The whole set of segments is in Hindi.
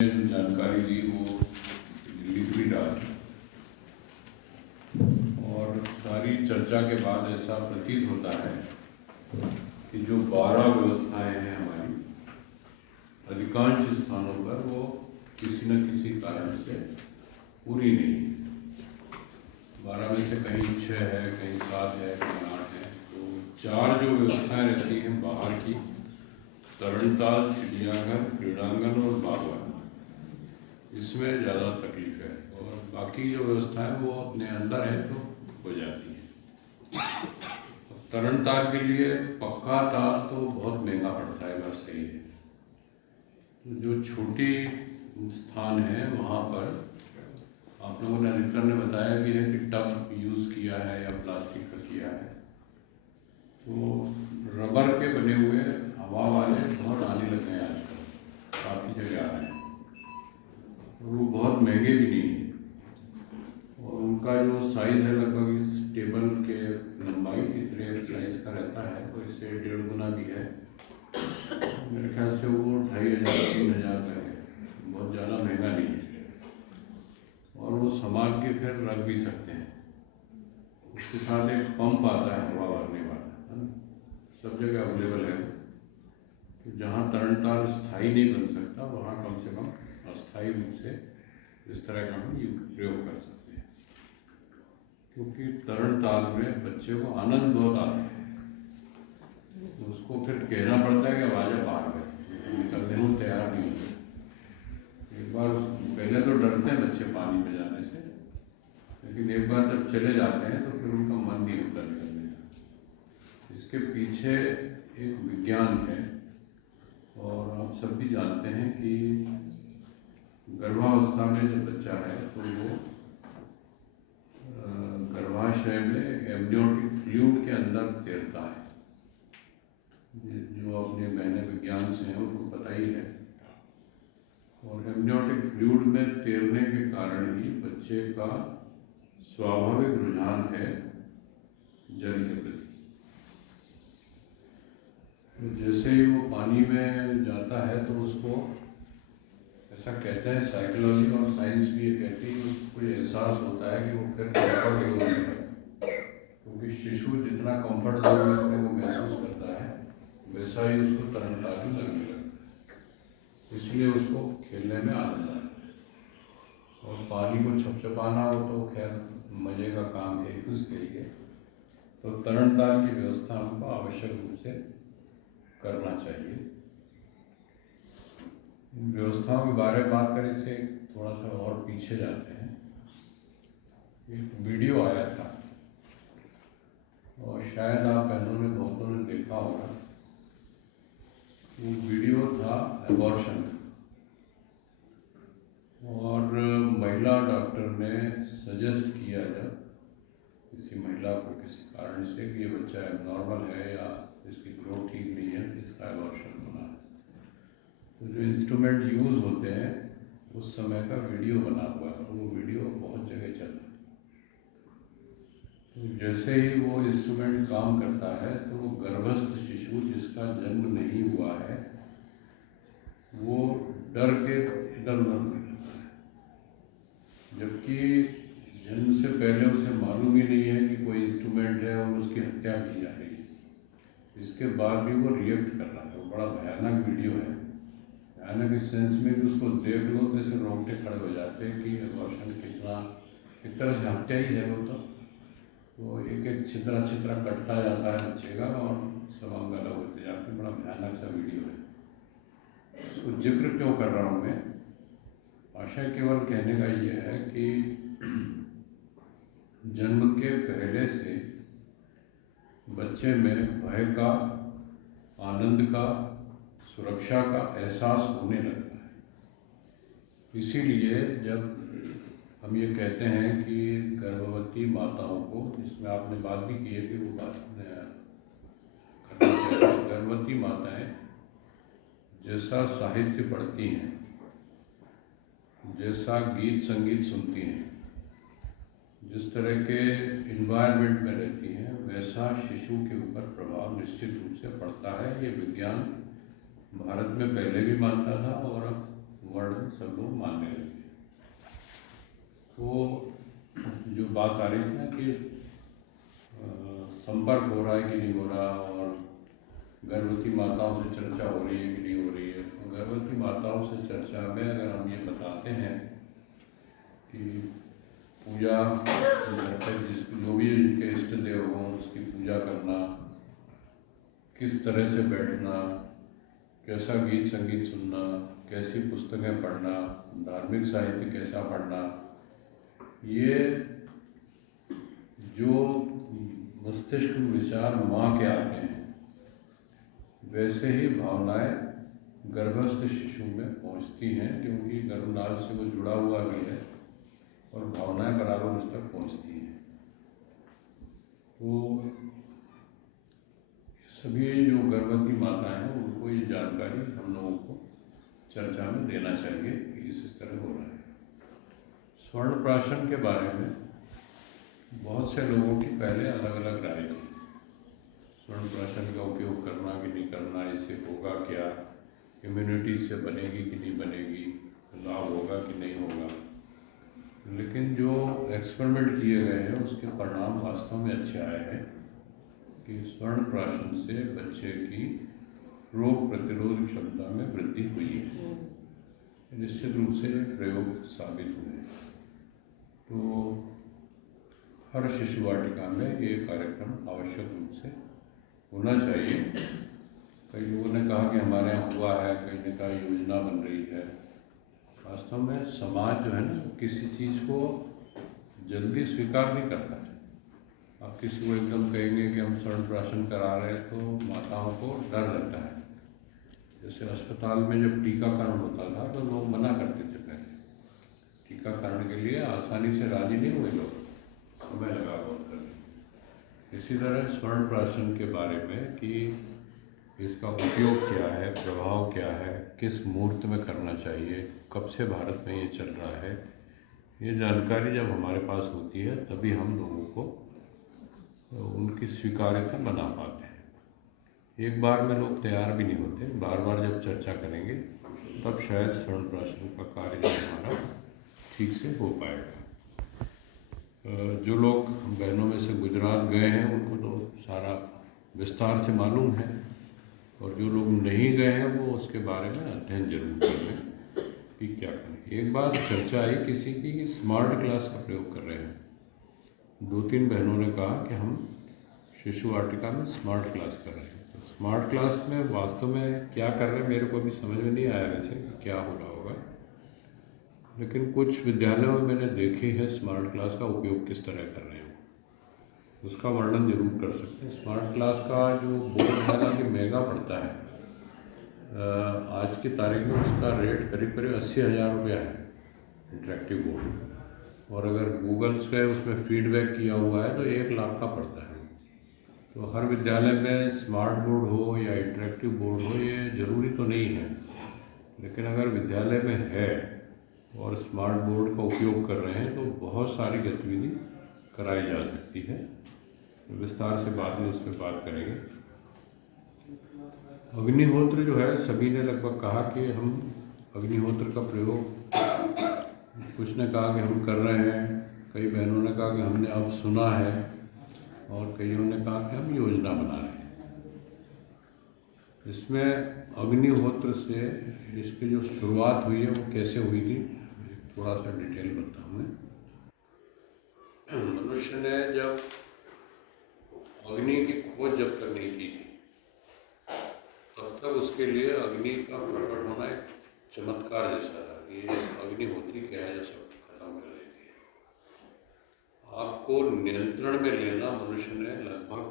जो जानकारी दी वो लिख भी डाली और सारी चर्चा के बाद ऐसा प्रतीत होता है कि जो 12 व्यवस्थाएं हैं हमारी अधिकांश स्थानों पर वो किसी न किसी कारण से पूरी नहीं है। 12 में से कहीं 6 है, कहीं 7 है, कहीं 8 है। तो 4 जो व्यवस्थाएं रहती हैं बाहर की, तरणताल, चिड़ियाघर, क्रीड़ांगन और बागवान, इसमें ज़्यादा तकलीफ है और बाकी जो व्यवस्था है वो अपने अंदर है तो हो जाती है। तरणताल के लिए पक्का ताल तो बहुत महंगा पड़ता है, बात सही है। तो जो छोटी स्थान है वहाँ पर आप लोगों ने अधिकतर ने बताया भी है कि टब यूज़ किया है या प्लास्टिक का किया है। तो रबर के बने हुए हवा वाले बहुत आने लगे हैं आजकल, काफ़ी जगह आ रहे हैं। वो बहुत महंगे भी नहीं है और उनका जो साइज़ है लगभग इस टेबल के लंबाई इतने साइज़ का रहता है, तो इससे 1.5 गुना भी है। मेरे ख्याल से वो 2500-3000 का है, बहुत ज़्यादा महंगा नहीं है और वो संभाल के फिर रख भी सकते हैं। उसके साथ एक पंप आता है हवा भरने वाला, है ना, सब जगह अवेलेबल है। तो जहाँ तरणताल स्थायी नहीं बन सकता वहाँ कम से कम अस्थायी रूप से इस तरह का हम प्रयोग कर सकते हैं, क्योंकि तरणताल में बच्चे को आनंद बहुत आता है। तो उसको फिर कहना पड़ता है कि अब आजा बाहर में, निकलने को तैयार नहीं होते। एक बार पहले तो डरते हैं बच्चे पानी में जाने से, लेकिन एक बार जब चले जाते हैं तो फिर उनका मन नहीं होता निकलने का। इसके पीछे एक विज्ञान है और आप सब भी जानते हैं कि गर्भावस्था में जब बच्चा है तो वो गर्भाशय में एम्नियोटिक फ्लूइड के अंदर तैरता है। जो अपने बहने विज्ञान से हैं उनको पता ही है। और एम्नियोटिक फ्लूइड में तैरने के कारण ही बच्चे का स्वाभाविक रुझान है जल के प्रति। तो जैसे ही वो पानी में जाता है तो उसको ऐसा कहते हैं, साइकोलॉजी और साइंस भी ये कहती है कि उसको कोई एहसास होता है कि वो फिर कम्फर्ट जोन में है, क्योंकि शिशु जितना कम्फर्ट जोन में अपने को महसूस करता है वैसा ही उसको तरणताल भी लगने लगता है। इसलिए उसको खेलने में आनंद आता है और पानी को छपछपाना हो तो खैर मज़े का काम है उसके लिए। तो तरणताल की व्यवस्था हमको आवश्यक रूप से करना चाहिए। व्यवस्थाओं के बारे में बात करें से थोड़ा सा और पीछे जाते हैं। एक वीडियो आया था और शायद आप बहनों ने बहुतों ने देखा होगा। वो वीडियो था एबॉर्शन और महिला डॉक्टर ने सजेस्ट किया जब किसी महिला को किसी कारण से कि ये बच्चा एबनॉर्मल है या इसकी ग्रोथ ठीक नहीं है, इसका एबॉर्शन होना है, तो जो इंस्ट्रूमेंट यूज़ होते हैं उस समय का वीडियो बना हुआ है। वो वीडियो बहुत जगह चल रहा है। तो जैसे ही वो इंस्ट्रूमेंट काम करता है तो वो गर्भस्थ शिशु जिसका जन्म नहीं हुआ है वो डर के इधर उधर होने लगता है, जबकि जन्म से पहले उसे मालूम ही नहीं है कि कोई इंस्ट्रूमेंट है और उसकी हत्या की जा रही है। इसके बाद भी वो रिएक्ट कर रहा है। वो बड़ा भयानक वीडियो है, भयानक इस सेंस में कि उसको देख लो तो ऐसे रोंगटे खड़े हो जाते हैं कि एबॉर्शन कितना एक तरह से हत्या ही है। वो एक एक छितरा छितरा कटता जाता है बच्चे का और सब अंग अलग होते जाते हैं। बड़ा भयानक सा वीडियो है। उसको जिक्र क्यों कर रहा हूँ मैं? आशय केवल कहने का ये है कि जन्म के पहले से बच्चे में भय का, आनंद का, सुरक्षा का एहसास होने लगता है। इसीलिए जब हम ये कहते हैं कि गर्भवती माताओं को, जिसमें आपने बात भी की है कि वो बात करना चाहिए, गर्भवती माताएं जैसा साहित्य पढ़ती हैं, जैसा गीत संगीत सुनती हैं, जिस तरह के इन्वायरमेंट में रहती हैं, वैसा शिशु के ऊपर प्रभाव निश्चित रूप से पड़ता है। ये विज्ञान भारत में पहले भी मानता था और अब वर्ण सब लोग मानने लगे। तो जो बात आ रही थी ना कि संपर्क हो रहा है कि नहीं हो रहा, और गर्भवती माताओं से चर्चा हो रही है कि नहीं हो रही है। तो गर्भवती माताओं से चर्चा में अगर हम ये बताते हैं कि पूजा घर पर जो भी इनके इष्ट देव हों उसकी पूजा करना, किस तरह से बैठना, कैसा गीत संगीत सुनना, कैसी पुस्तकें पढ़ना, धार्मिक साहित्य कैसा पढ़ना, ये जो मस्तिष्क में विचार माँ के आते हैं वैसे ही भावनाएं गर्भस्थ शिशु में पहुंचती हैं, क्योंकि गर्भनाल से वो जुड़ा हुआ भी है और भावनाएं बराबर उस तक पहुंचती हैं। तो सभी जो गर्भवती माताएं हैं उनको ये जानकारी हम लोगों को चर्चा में देना चाहिए कि इस तरह हो रहा है। स्वर्ण प्राशन के बारे में बहुत से लोगों की पहले अलग अलग राय थी। स्वर्ण प्राशन का उपयोग करना कि नहीं करना, इससे होगा क्या, इम्यूनिटी से बनेगी कि नहीं बनेगी, लाभ होगा कि नहीं होगा। लेकिन जो एक्सपेरिमेंट किए गए हैं उसके परिणाम वास्तव में अच्छे आए हैं कि स्वर्ण प्राशन से बच्चे की रोग प्रतिरोध क्षमता में वृद्धि हुई है। निश्चित रूप से प्रयोग साबित हुए। तो हर शिशु वाटिका में ये कार्यक्रम आवश्यक रूप से होना चाहिए। कई लोगों ने कहा कि हमारे यहाँ हुआ है, कई ने कहा योजना बन रही है। वास्तव में समाज जो है ना किसी चीज़ को जल्दी स्वीकार नहीं करता है। आप किसी को एकदम कहेंगे कि हम स्वर्ण प्राशन करा रहे हैं तो माताओं को डर लगता है। जैसे अस्पताल में जब टीकाकरण होता था तो लोग मना करते थे पहले, टीकाकरण के लिए आसानी से राजी नहीं हुए लोग, समय लगा बहुत करने। इसी तरह स्वर्ण प्राशन के बारे में कि इसका उपयोग क्या है, प्रभाव क्या है, किस मुहूर्त में करना चाहिए, कब से भारत में ये चल रहा है, ये जानकारी जब हमारे पास होती है तभी हम लोगों को उनकी स्वीकार्यता बना पाते हैं। एक बार में लोग तैयार भी नहीं होते, बार बार जब चर्चा करेंगे तब शायद स्वर्ण प्राशन का कार्य जो हमारा ठीक से हो पाएगा। जो लोग बहनों में से गुजरात गए हैं उनको तो सारा विस्तार से मालूम है, और जो लोग नहीं गए हैं वो उसके बारे में अध्ययन जरूर करें कि क्या करें। एक बार चर्चा आई किसी की कि स्मार्ट क्लास का प्रयोग कर रहे हैं। 2-3 बहनों ने कहा कि हम शिशु वाटिका में स्मार्ट क्लास कर रहे हैं। तो स्मार्ट क्लास में वास्तव में क्या कर रहे हैं मेरे को भी समझ में नहीं आया वैसे कि क्या हो रहा होगा, लेकिन कुछ विद्यालयों में मैंने देखी है स्मार्ट क्लास का उपयोग किस तरह कर रहे हैं, उसका वर्णन जरूर कर सकते हैं। स्मार्ट क्लास का जो बोर्ड है ना कि महंगा पड़ता है। आज की तारीख में उसका रेट करीब करीब 80,000 रुपया है इंटरेक्टिव बोर्ड, और अगर गूगल से उसमें फीडबैक किया हुआ है तो 1 लाख का पड़ता है। तो हर विद्यालय में स्मार्ट बोर्ड हो या इंटरेक्टिव बोर्ड हो ये ज़रूरी तो नहीं है, लेकिन अगर विद्यालय में है और स्मार्ट बोर्ड का उपयोग कर रहे हैं तो बहुत सारी गतिविधि कराई जा सकती है। विस्तार से बाद में उस पर बात करेंगे। अग्निहोत्र जो है सभी ने लगभग कहा कि हम अग्निहोत्र का प्रयोग, कुछ ने कहा कि हम कर रहे हैं, कई बहनों ने कहा कि हमने अब सुना है, और कईयों ने कहा कि हम योजना बना रहे हैं। इसमें अग्निहोत्र से इसकी जो शुरुआत हुई है वो कैसे हुई थी थोड़ा सा डिटेल बताऊँ मैं। मनुष्य ने जब अग्नि की खोज जब तक नहीं की थी तब तक उसके लिए अग्नि का प्रकट होना एक चमत्कार जैसा था कि अग्नि होती क्या है जो सब खत्म कर देती है। आपको नियंत्रण में लेना मनुष्य ने लगभग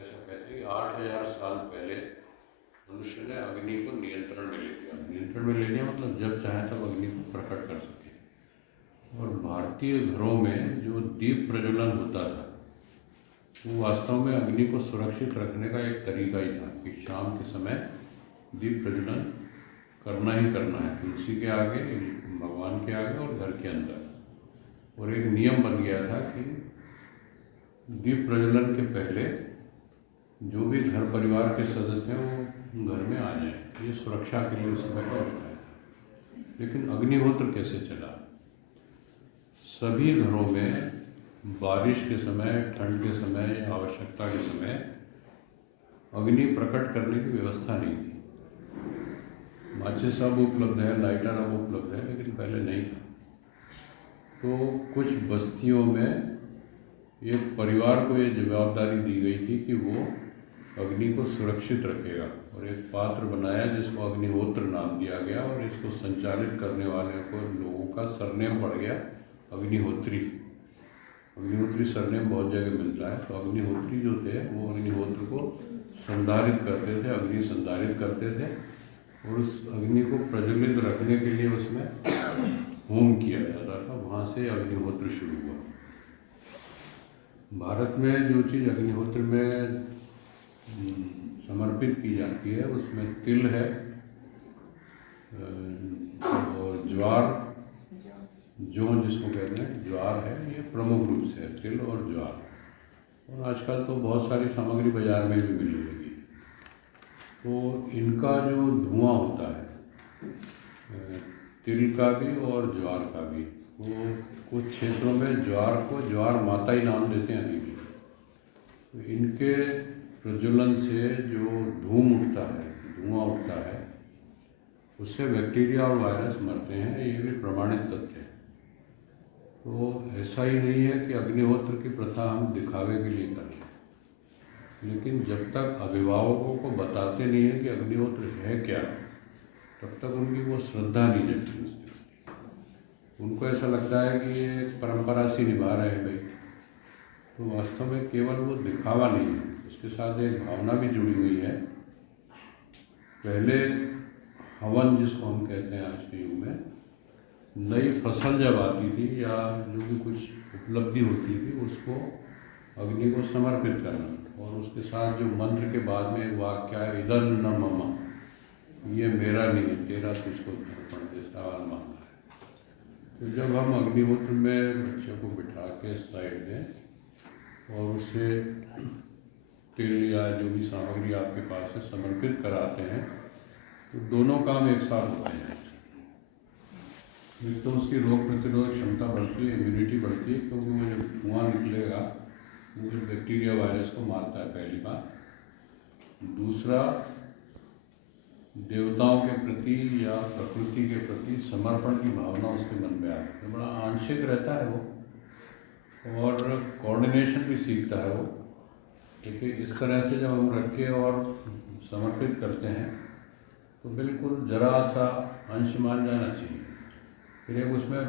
ऐसा कहते हैं 8,000 साल पहले मनुष्य ने अग्नि को नियंत्रण में ले लिया। नियंत्रण में ले लिया मतलब जब चाहे तब अग्नि को प्रकट कर सके। और भारतीय घरों में जो दीप प्रज्वलन होता था वो वास्तव में अग्नि को सुरक्षित रखने का एक तरीका ही था कि शाम के समय दीप प्रज्वलन करना ही करना है, तुलसी के आगे, भगवान के आगे और घर के अंदर। और एक नियम बन गया था कि दीप प्रज्वलन के पहले जो भी घर परिवार के सदस्य हैं वो घर में आ जाए, ये सुरक्षा के लिए उस समय का उपाय था। लेकिन अग्निहोत्र कैसे चला? सभी घरों में बारिश के समय, ठंड के समय या आवश्यकता के समय अग्नि प्रकट करने की व्यवस्था नहीं थी। माचिस अब उपलब्ध है, लाइटर अब उपलब्ध है, लेकिन पहले नहीं था। तो कुछ बस्तियों में एक परिवार को ये जिम्मेदारी दी गई थी कि वो अग्नि को सुरक्षित रखेगा, और एक पात्र बनाया जिसको अग्निहोत्र नाम दिया गया, और इसको संचालित करने वाले को लोगों का सरनेम पड़ गया अग्निहोत्री। अग्निहोत्री सरनेम बहुत जगह मिलता है। तो अग्निहोत्री जो थे वो अग्निहोत्र को संधारित करते थे, अग्नि संधारित करते थे, और उस अग्नि को प्रज्वलित रखने के लिए उसमें होम किया जाता था। वहाँ से अग्निहोत्र शुरू हुआ। भारत में जो चीज़ अग्निहोत्र में समर्पित की जाती है उसमें तिल है और ज्वार, जौ जिसको कहते हैं, ज्वार है, ये प्रमुख रूप से है, तिल और ज्वार। और आजकल तो बहुत सारी सामग्री बाजार में भी मिलने लगी। तो इनका जो धुआं होता है, तिल का भी और ज्वार का भी, वो कुछ क्षेत्रों में ज्वार को ज्वार माता ही नाम देते हैं अभी भी। तो इनके प्रज्वलन से जो धूम उठता है, धुआं उठता है, उससे बैक्टीरिया और वायरस मरते हैं, ये भी प्रमाणित तथ्य है। तो ऐसा ही नहीं है कि अग्निहोत्र की प्रथा हम दिखावे के लिए करें, लेकिन जब तक अभिभावकों को बताते नहीं है कि अग्निहोत्र है क्या, तब तक उनकी वो श्रद्धा नहीं जगती। उनको ऐसा लगता है कि ये परंपरा सी निभा रहे हैं भाई। तो वास्तव में केवल वो दिखावा नहीं है, उसके साथ एक भावना भी जुड़ी हुई है। पहले हवन जिसको हम कहते हैं आज के युग में, नई फसल जब आती थी या जो भी कुछ उपलब्धि होती थी उसको अग्नि को समर्पित करना, और उसके साथ जो मंत्र के बाद में वाक्य है, इदं न मम, ये मेरा नहीं तेरा तुझको अर्पण, जैसा मानना है। तो जब हम अग्निहोत्र में बच्चे को बिठा के साइड में और उसे तिल या जो भी सामग्री आपके पास है समर्पित कराते हैं, तो दोनों काम एक साथ होते हैं। एक तो उसकी रोग प्रतिरोधक क्षमता बढ़ती है, इम्यूनिटी बढ़ती है, क्योंकि वो जब धुआं निकलेगा वो बैक्टीरिया वायरस को मारता है, पहली बात। दूसरा, देवताओं के प्रति या प्रकृति के प्रति समर्पण की भावना उसके मन में आती है। बड़ा आंशिक रहता है वो, और कोऑर्डिनेशन भी सीखता है वो। क्योंकि इस तरह से जब हम रख के और समर्पित करते हैं तो बिल्कुल जरा सा अंश मान जाना चाहिए। फिर एक उसमें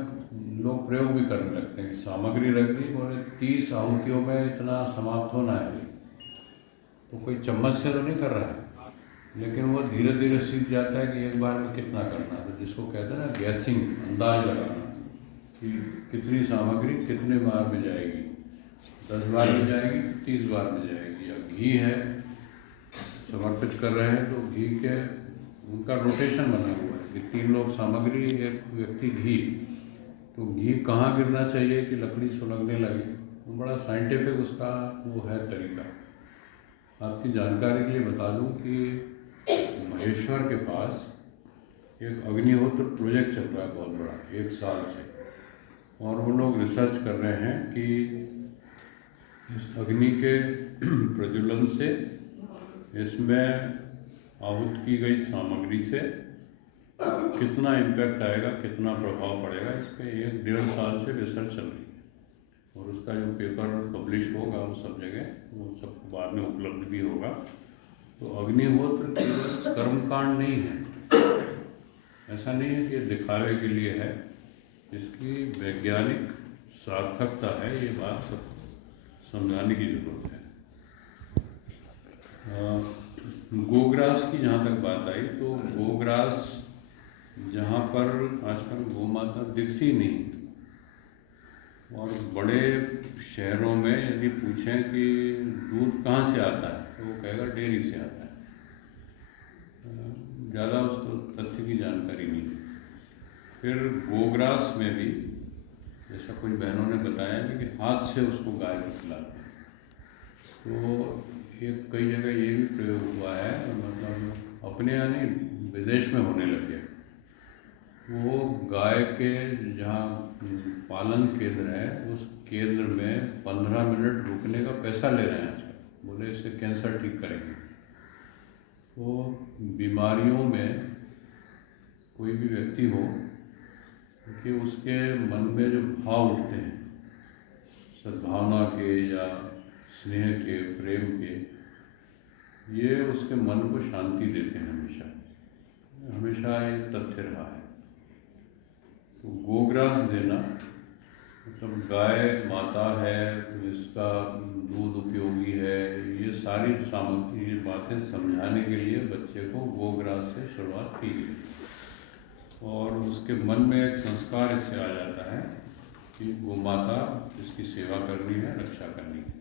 लोग प्रयोग भी करने लगते हैं कि सामग्री रख दी, बोले 30 आहुतियों में इतना समाप्त होना है, तो कोई चम्मच से तो नहीं कर रहा है, लेकिन वो धीरे धीरे सीख जाता है कि एक बार में कितना करना है। तो जिसको कहते हैं ना गैसिंग, अंदाज लगाना कि कितनी सामग्री कितने बार में जाएगी, 10 बार में जाएगी, 30 बार में जाएगी। या घी है, समर्पित कर रहे हैं तो घी के उनका रोटेशन बना हुआ है कि 3 लोग सामग्री, एक व्यक्ति घी, तो घी कहाँ गिरना चाहिए कि लकड़ी सुलगने लगे। तो बड़ा साइंटिफिक उसका वो है तरीका। आपकी जानकारी के लिए बता दूं कि महेश्वर के पास एक अग्निहोत्र प्रोजेक्ट चल रहा है बहुत बड़ा, 1 साल से, और वो लोग रिसर्च कर रहे हैं कि इस अग्नि के प्रज्वलन से, इसमें आहूत की गई सामग्री से कितना इम्पैक्ट आएगा, कितना प्रभाव पड़ेगा, इस पर 1-1.5 साल से रिसर्च चल रही है। और उसका जो पेपर पब्लिश होगा वो सब जगह, वो सब बाद में उपलब्ध भी होगा। तो अग्निहोत्र केवल कर्मकांड नहीं है, ऐसा नहीं है कि दिखावे के लिए है, इसकी वैज्ञानिक सार्थकता है, ये बात सब समझाने की जरूरत है। गोग्रास की जहाँ तक बात आई, तो गोग्रास जहाँ पर आजकल गौ माता दिखती नहीं, और बड़े शहरों में यदि पूछें कि दूध कहाँ से आता है तो वो कहेगा डेयरी से आता है। ज़्यादा उसको तथ्य की जानकारी नहीं है। फिर गोग्रास में भी जैसा कुछ बहनों ने बताया कि हाथ से उसको गाय को खिलाते हैं। तो एक कई जगह ये भी प्रयोग हुआ है, मतलब अपने यहाँ नहीं, विदेश में होने लगे वो गाय के जहाँ पालन केंद्र है उस केंद्र में 15 मिनट रुकने का पैसा ले रहे हैं आजकल। बोले इससे कैंसर ठीक करेंगे। तो बीमारियों में कोई भी व्यक्ति हो कि उसके मन में जो भाव उठते हैं सद्भावना के या स्नेह के, प्रेम के, ये उसके मन को शांति देते हैं। हमेशा हमेशा ये तथ्य रहा है। तो गोग्रास देना मतलब गाय माता है, इसका दूध उपयोगी है, ये सारी सामग्री, ये बातें समझाने के लिए बच्चे को गोग्रास से शुरुआत की गई। और उसके मन में एक संस्कार इससे आ जाता है कि गौ माता इसकी सेवा करनी है, रक्षा करनी है।